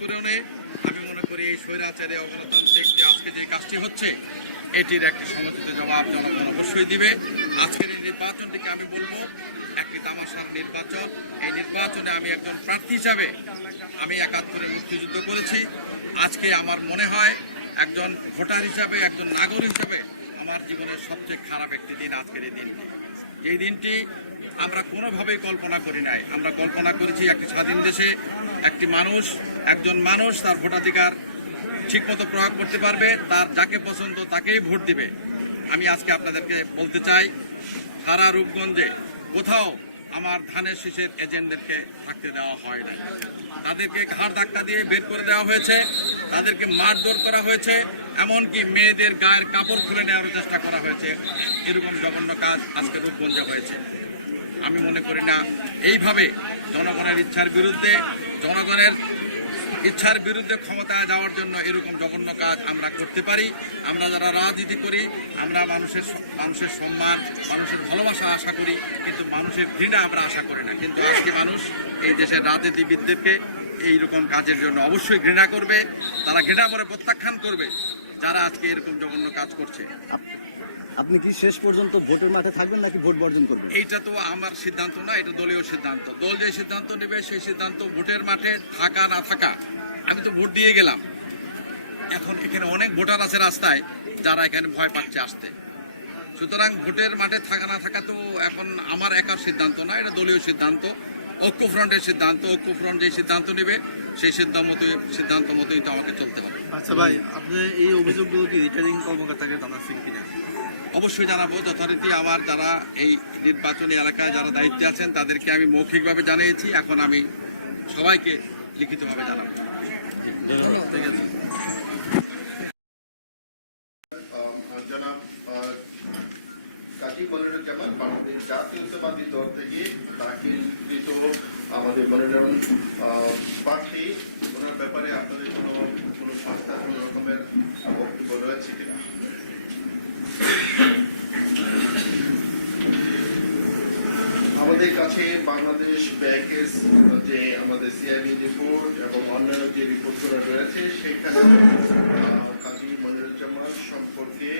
করেও নেই। আমি মনে করি এই স্বৈরাচারী অগণতান্ত্রিক যে আজকে যে কাজটি হচ্ছে এটির একটি সমুচিত জবাব জনগণ অবশ্যই দিবে। আজকের এই নির্বাচনটিকে আমি বলবো একটি তামাশার নির্বাচন। এই নির্বাচনে আমি একজন প্রার্থী হিসাবে আমি ৭১-এ মুক্তিযুদ্ধ করেছি। আজকে আমার মনে হয় একজন ভোটার হিসাবে, একজন নাগরিক হিসাবে আমার জীবনের সবচেয়ে খারাপ একটি দিন আজকের এই দিনটি। এই দিনটি আমরা কোনোভাবেই কল্পনা করি নাই। আমরা কল্পনা করেছি একটি স্বাধীন দেশে একজন মানুষ তার ভোটাধিকার ঠিকমতো প্রয়োগ করতে পারবে, তার যাকে পছন্দ তাকেই ভোট দিবে। আমি আজকে আপনাদেরকে বলতে চাই, সারা রূপগঞ্জে কোথাও আমার ধানের শীষের এজেন্টদেরকে থাকতে দেওয়া হয় না। তাদেরকে ঘাড় ধাক্কা দিয়ে বের করে দেওয়া হয়েছে, তাদেরকে মারধর করা হয়েছে, এমনকি মেয়েদের গায়ের কাপড় খুলে নেওয়ার চেষ্টা করা হয়েছে। এরকম জঘন্য কাজ আজকে রূপগঞ্জে হয়েছে। আমি মনে করি না এইভাবে জনগণের ইচ্ছার বিরুদ্ধে ক্ষমতায় যাওয়ার জন্য এরকম জঘন্য কাজ আমরা করতে পারি। আমরা যারা রাজনীতি করি আমরা মানুষের সম্মান, মানুষের ভালোবাসা আশা করি, কিন্তু মানুষের ঘৃণা আমরা আশা করি না। কিন্তু আজকে মানুষ এই দেশের রাজনীতিবিদদেরকে এইরকম কাজের জন্য অবশ্যই ঘৃণা করবে। তারা ঘৃণা করে প্রত্যাখ্যান করবে যারা আজকে এরকম জঘন্য কাজ করছে। আপনি কি শেষ পর্যন্ত ভোটের মাঠে থাকবেন নাকি ভোট বর্জন করবেন? এইটা তো আমার সিদ্ধান্ত না, এটা দলীয় সিদ্ধান্ত। দল যে সিদ্ধান্ত নেবে সেই সিদ্ধান্ত, ভোটের মাঠে থাকা না থাকা। আমি তো ভোট দিয়ে গেলাম, এখন এখানে অনেক ভোটার আছে রাস্তায় যারা এখানে ভয় পাচ্ছে আসতে। সুতরাং ভোটের মাঠে থাকা না থাকা তো এখন আমার একার সিদ্ধান্ত না, এটা দলীয় সিদ্ধান্ত, ঐক্যফ্রন্টের সিদ্ধান্ত। ঐক্যফ্রন্ট যে সিদ্ধান্ত নেবে সেই সিদ্ধান্ত মতোই তো আমাকে চলতে হবে। আচ্ছা ভাই, আপনি এই অভিযোগগুলো কি রিটার্নিং কর্মকর্তাকে জানাচ্ছেন কিনা? অবশ্যই জানাবো যথারীতি। আমার যারা এই নির্বাচনী এলাকায় যারা দায়িত্বে আছেন তাদেরকে আমি মৌখিকভাবে জানিয়েছি, এখন আমি সবাইকে লিখিতভাবে জানাবো। ঠিক আছে। জনাব কাজী মনিরুজ্জামান বাংলাদেশ জাতীয়তাবাদী দল থেকে দাখিলকৃত আমাদের মনোনয়ন প্রার্থী, ওনার ব্যাপারে আপনাদের কোনো সংস্থার কোনো রকমের বক্তব্য রয়েছে কিনা? আমাদের কাছে বাংলাদেশ ব্যাংকের যে আমাদের সিআইবি রিপোর্ট এবং অন্যান্য যে রিপোর্টগুলো রয়েছে সেখানে কাজী মনিরুজ্জামান সম্পর্কে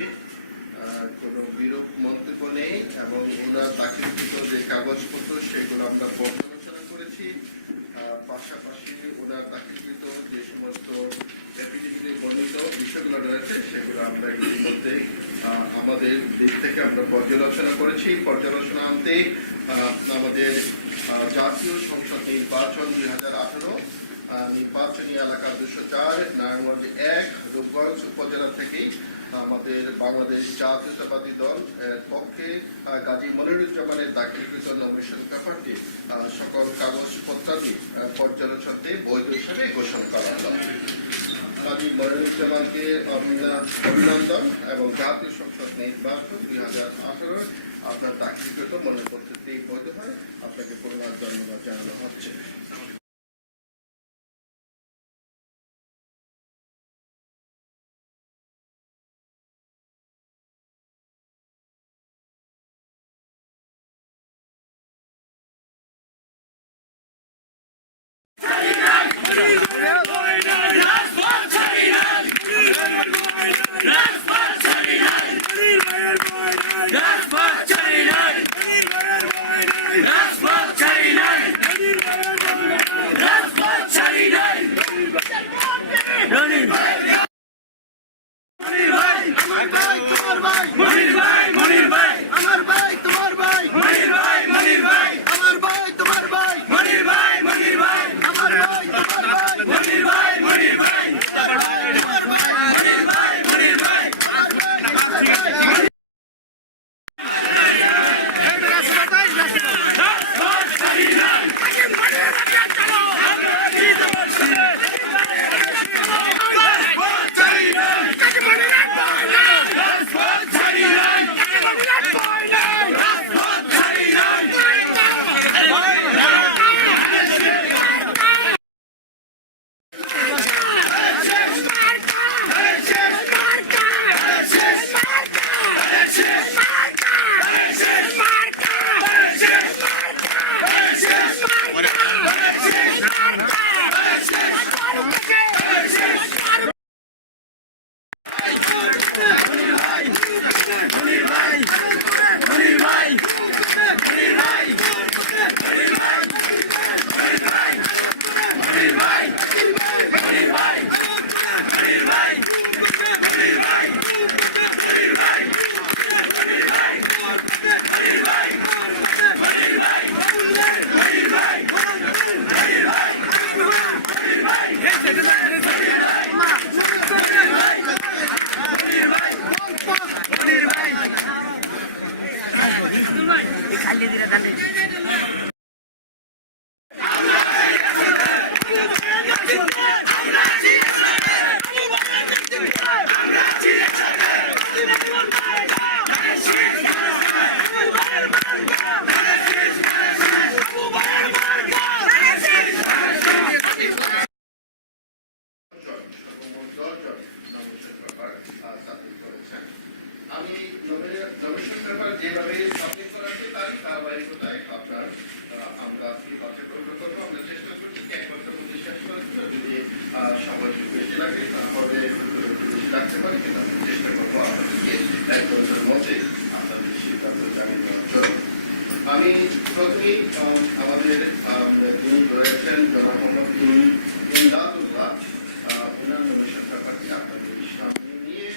কোনো বিরূপ মন্তব্য নেই এবং ওনার দাখিলকৃত যে কাগজপত্র সেগুলো আমরা পর্যালোচনা করেছি। পাশাপাশি ওনার দাখিলকৃত যে সমস্ত অ্যাফিডেভিটে বর্ণিত বিষয়গুলো রয়েছে সেগুলো আমরা ইতিমধ্যে আমাদের দিক থেকে আমরা পর্যালোচনা করেছি। পর্যালোচনা আনতে আমাদের জাতীয় সংসদ নির্বাচন 2018 নির্বাচনী এলাকা 204 নারায়ণগঞ্জ 1 রূপগঞ্জ উপজেলা থেকেই আমাদের বাংলাদেশ জাতীয়তাবাদী দল পক্ষে কাজী মনিরুজ্জামানের দাখিলকৃত নমিনেশন পেপারটি সকল কাগজপত্রাদি পর্যালোচনাতে বৈধ হিসাবে ঘোষণা করা হল। কাজী মনিরুজ্জামানকে অভিনন্দন এবং জাতীয় সংসদ নির্বাচন 2018 আপনার দাখিলকৃত মনোনয়নপত্রটি বৈধ হয়, আপনাকে পুনরায় ধন্যবাদ জানানো হচ্ছে। সময় বেশি লাগে, তারপরে রাখতে পারি কিনা আমি চেষ্টা করবো আপনাদেরকে 1 বছরের মধ্যে আপনাদের সিদ্ধান্ত জানিয়ে দেওয়ার জন্য। আমি প্রথমেই আমাদের যিনি রয়েছেন জনগণ ইমদাদুল্লাহ ওনার নমিশন ব্যাপারটি আপনাদের সামনে নিয়ে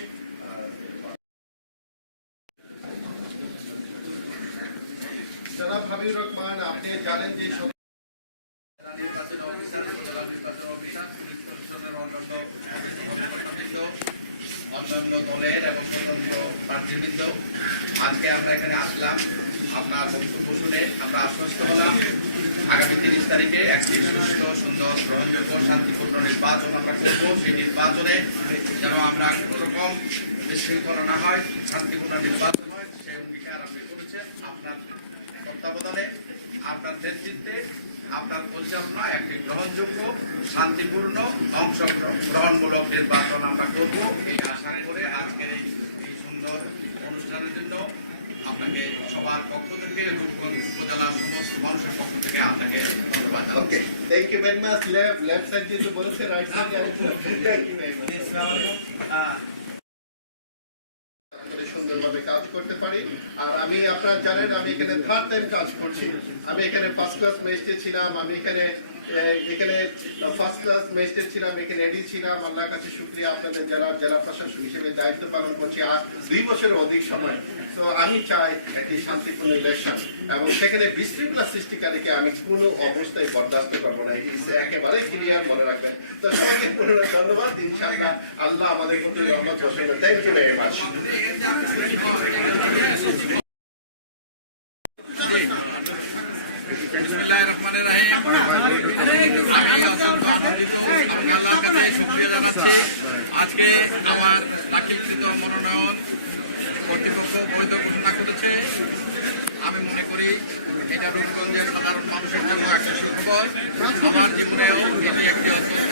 জনাব হাবিবুর রহমান, আপনি জানেন যে নির্বাচন অফিসার, জেলা নির্বাচন অফিসার, পুলিশ প্রশাসনের অন্যান্য কর্মকর্তাবৃন্দ, অন্যান্য দলের এবং স্বতন্ত্র প্রার্থীবৃন্দ, আজকে আমরা এখানে আসলাম। আপনার বক্তব্য শুনে আমরা আশ্বস্ত হলাম আগামী 30 তারিখে একটি সুষ্ঠু, সুন্দর, গ্রহণযোগ্য, শান্তিপূর্ণ নির্বাচন আমরা করবো। সেই নির্বাচনে যেন আমরা কোনো রকম বিশৃঙ্খলা না হয়, শান্তিপূর্ণ নির্বাচন হয়, সেই অঙ্গীকার আপনি করেছেন। আপনার তত্ত্বাবধানে, আপনার নেতৃত্বে, আপনার পরিচালনা একটি গ্রহণযোগ্য, শান্তিপূর্ণ, অংশগ্রহণমূলক নির্বাচন আমরা করব এই আশা করে আজকের এই সুন্দর অনুষ্ঠানের জন্য আপনাকে সবার পক্ষ থেকে, রূপগঞ্জ উপজেলার সমস্ত মানুষের পক্ষ থেকে আপনাকে ধন্যবাদ জানাচ্ছি। Okay, thank you very much. Left side যেহেতু বলেছে, রাইট সাইডে আরেকটু থ্যাংক ইউ ভেরি মাচ। সুন্দরভাবে কাজ করতে পারি। আর আমি, আপনারা জানেন, আমি এখানে 3rd টাইম কাজ করছি। আমি এখানে ফার্স্ট ক্লাস ম্যাজিস্ট্রেট ছিলাম, আমি এখানে ফার্স্ট ক্লাস ম্যাজিস্ট্রেট ছিলাম, এখানে এডি ছিলাম। আল্লাহর কাছে শুকরিয়া, আপনাদের জেলা প্রশাসক হিসেবে দায়িত্ব পালন করছি আর 2 বছরের অধিক সময়। তো আমি চাই একটি শান্তিপূর্ণ ইলেকশন, এবং সেখানে বিশৃঙ্খলা সৃষ্টিকারীকে আমি কোনো অবস্থায় বরদাস্ত করবো না। একেবারে ক্লিয়ার মনে রাখবেন। তো সবাইকে পুনরায় ধন্যবাদ। ইনশাআল্লাহ আল্লাহ আমাদের প্রতি রহমত বর্ষণ করবেন। Thank you very much. বিসমিল্লাহির রহমানির রহিম। আমি অত্যন্ত আনন্দিত এবং আল্লাহর কাছে শুকরিয়া জানাচ্ছি। আজকে আমার দাখিলকৃত মনোনয়ন কর্তৃপক্ষ বৈধ ঘোষণা করেছে। আমি মনে করি এটা রূপগঞ্জের সাধারণ মানুষের জন্য একটা সুখবর। আমার জীবনেও এটি একটি অত্যন্ত